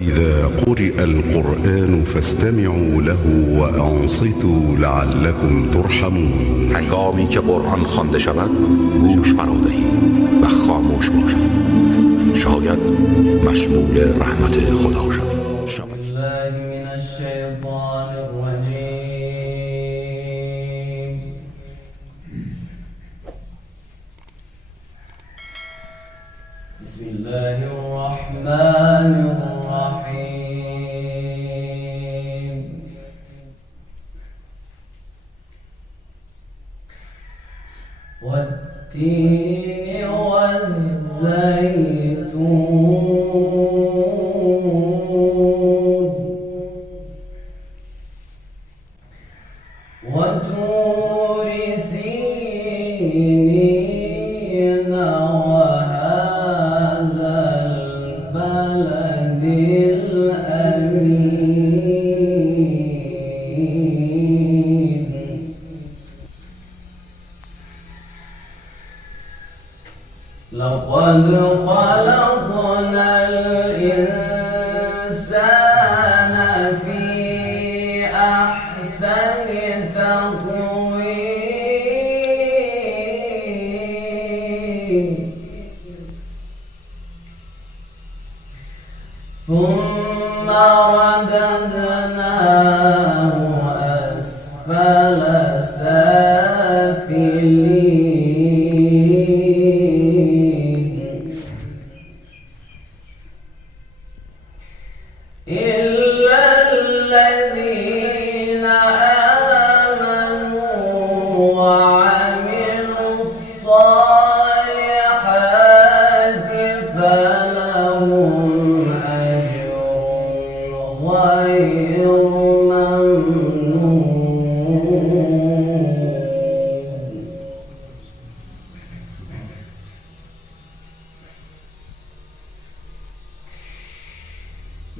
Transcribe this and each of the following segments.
إذا قرئ القرآن فاستمعوا له وأنصتوا لعلكم ترحمون. هنگامی که قرآن خوانده شود گوش فرا دهید و خاموش باشید، شاید مشمول رحمت خدا شوید. بسم الله الرحمن الرحيم. والتين والزيتون وطور سينين وهذا البلد الأمين. لقد خلقنا الإنسان في أحسن تقويم ثم رددناه أسفل سافلين إلا الذين آمنوا وعملوا الصالحات فلهم أجر غير ممنون.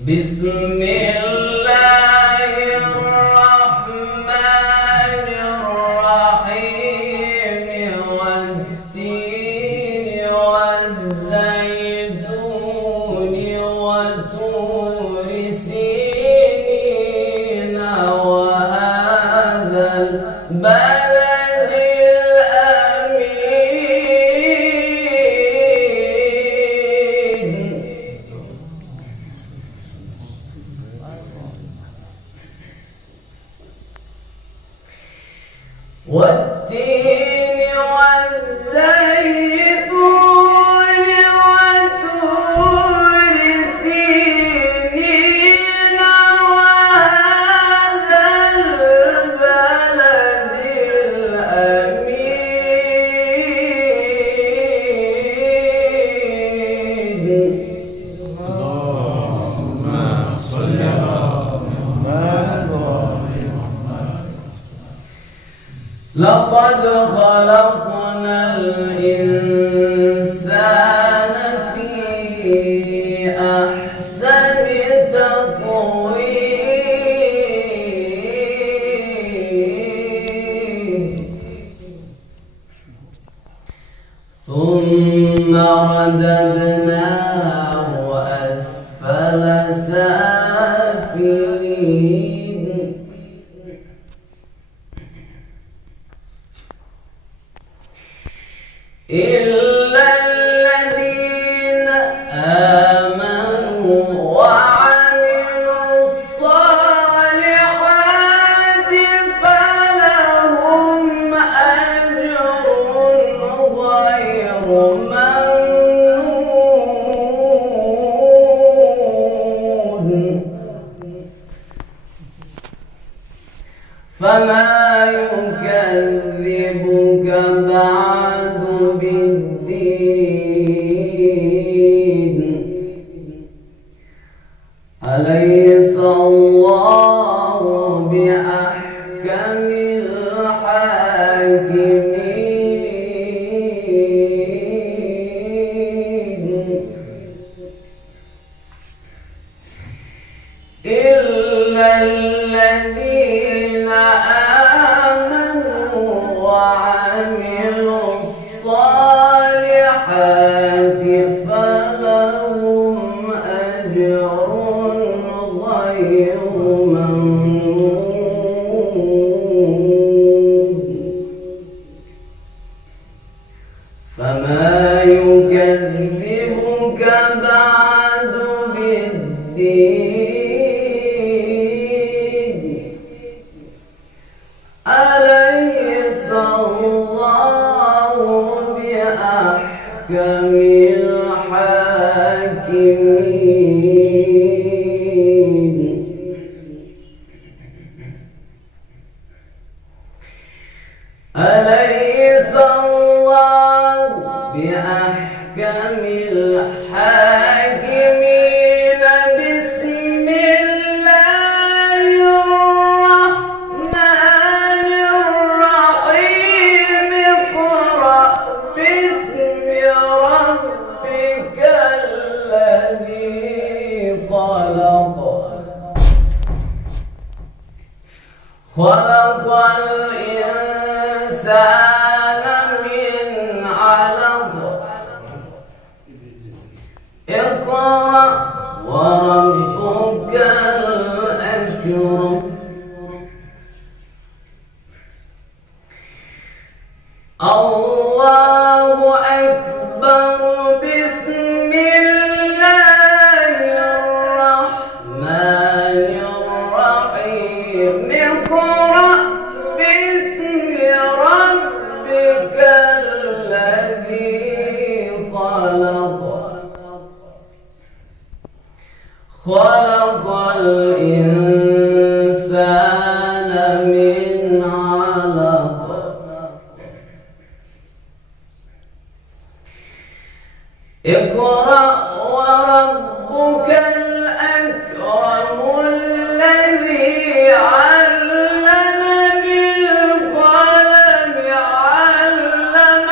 بسم الله الرحمن الرحيم. والتين والزيتون وطور سينين وهذا البلد الأمين. والتين والزيتون وطور سينين وهذا البلد الأمين. اللهم صل لقد خلقنا الإنسان في أحسن تقويم ثم رددناه أسفل سافلين إلا الذين آمنوا وعملوا الصالحات فلهم أجر غير ممنون. فما يكذبك بعد بالدين؟ أليس الله بأحكم الحاكمين؟ إلا الذين آمنوا وعملوا الصالحات فلهم أجر الدين أليس الله بأحكم الحاكمين أليس الله بأحكم الحاكمين بسم الله الرحمن الرحيم اقرأ باسم ربك الذي خلق خلق الإنسان من علق اقرأ وربك الأكرم الله أكبر بسم الله الرحمن الرحيم اقرأ باسم ربك الذي خلق خلق الإنسان من علق اقرأ وربك الأكرم الذي علم بالقلم علم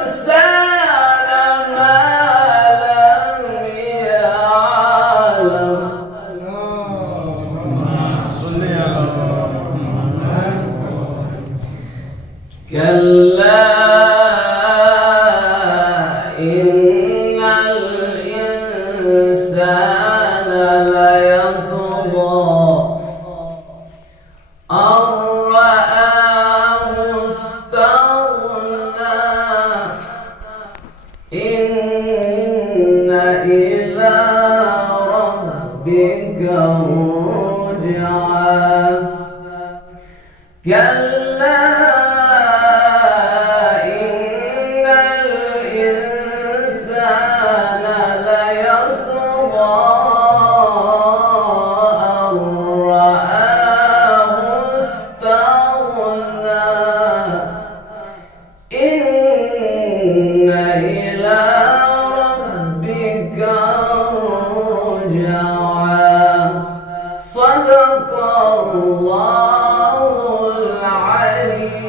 الإنسان ما لم يعلم كلا إن الإنسان ليطغى أن رآه استغنى إن إلى ربك الرجعى كلا إن الإنسان ليطغى أن رآه استغنى إن إلى ربك الرجعى صدق الله العلي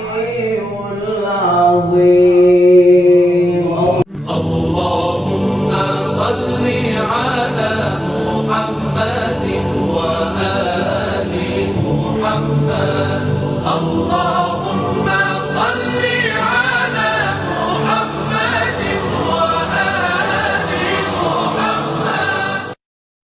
العظيم اللهم صل على محمد وآل محمد. الله